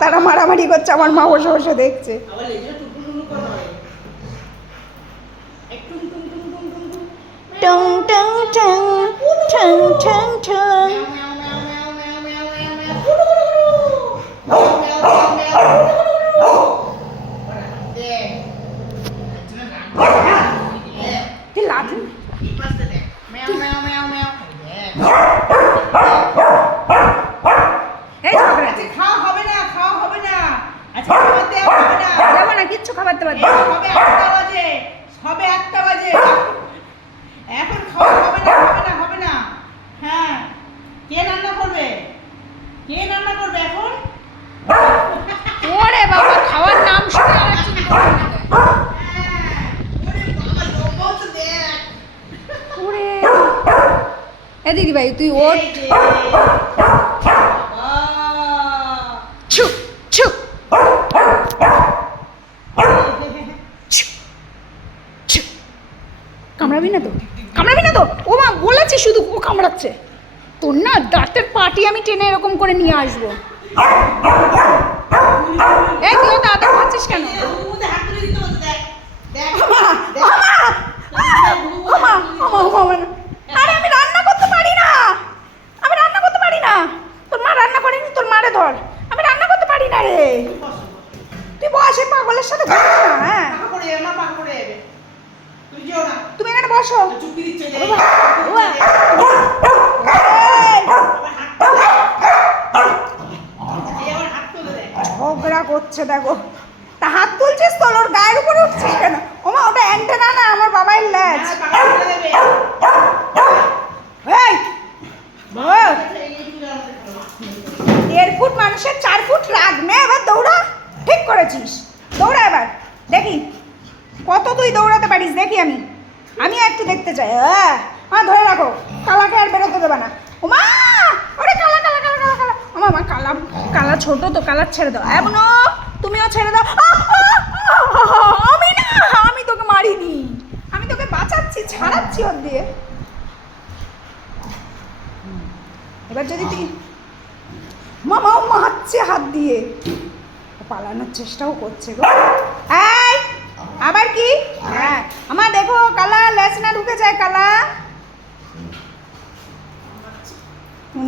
তারা মারামারি করছে, আমার মা বসে বসে দেখছে। টং টং টং টং টং টং। কিচ্ছু খাবার দাবার হবে 8টা বাজে এখন খাওয়া হবে না। হ্যাঁ, কে রান্না করবে এখন? ওরে বাবা, খাওয়ার নাম শুনে আর একটু ওরে এ দিদি ভাই তুই ওঠ। ছুপ ছুপ কামড়াবি না তো? ও মা বলেছি শুধু ও কামড়াচ্ছে। তোর না দাঁতের পাটি আমি টেনে এরকম করে নিয়ে আসবো। এই তুই দাঁতে খাচ্ছিস কেন? আরে আমি রান্না করতে পারি না। তোর মা রান্না করেনি, তোর মারে ধর। আমি রান্না করতে পারি না রে। তুই বসে পাগলের সাথে ঘুরিস না। হ্যাঁ, তুমি এখানে বসো। ঝগড়া করছে দেখো। তা হাত তুলছিস তো, ওর গায়ের উপরে উঠছিস কেন? ওমা ওটা অ্যান্টেনা না, আমার বাবার ল্যাজ। এই 1.5 ফুট মানুষের 4 ফুট রাগ নে। এবার দৌড়া। ঠিক করেছিস, দৌড়া এবার দেখি কত তুই দৌড়াতে পারিস। দেখি আমি একটু দেখতে চাই। হ্যাঁ ধরে রাখো, কালাকে আর বেরোতে দেবে না। ওমা ওরে কালা ওমা মা কালা ছোট তো, কালার ছেড়ে দাও। এমন তুমিও ছেড়ে দাও। আমি তোকে মারিনি, আমি তোকে বাঁচাচ্ছি, ছাড়াচ্ছি ওর দিয়ে। এবার যদি তুই মামাও মারছে হাত দিয়ে, পালানোর চেষ্টাও করছে গো। এই আবার কি? হ্যাঁ আমার দেখো কালা লেজ না ঢুকে যায়। কালা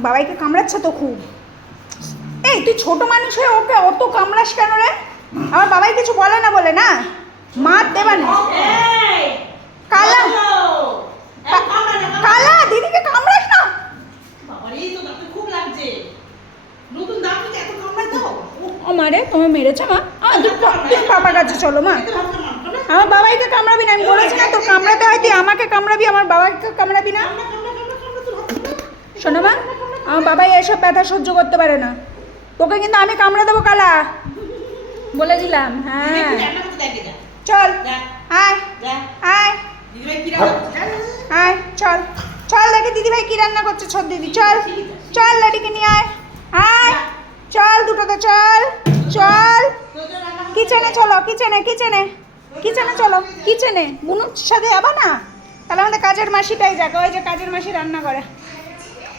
বাবাইকে কামড়াচ্ছে তো খুব। এই তুই ছোট মানুষ হয়ে ওকে অত কামড়াস কেন রে? আমার বাবাই কিছু বলে না বলে না মার দেবা না। কালা দিদিকে কামড়াস না। মারে তুমি মেরেছো মা? তুমি পাপার কাছে চলো মা। আমার বাবাইকে কামড়াবি না, আমি বলেছি না তোর কামড়াতে হয়, তুই আমাকে কামড়াবি, আমার বাবাকে কামড়াবি না। শোনো মা, আমার বাবাই এসব ব্যথা সহ্য করতে পারে না। তোকে কিন্তু আমি কামড়ে দেবো কালা, বলে দিলাম। হ্যাঁ চল আয় আয় আয় চল দেখি দিদিভাই কি রান্না করছে। ছোট দিদি চল লাডিকে নিয়ে আয়। আয় চল দুটোতে চল কিচেনে চলো। কিচেনে চলো। কিচেনে বুনুর সাথে যাবা না? তাহলে আমাদের কাজের মাসিটাই যাক। ওই যে কাজের মাসি রান্না করে।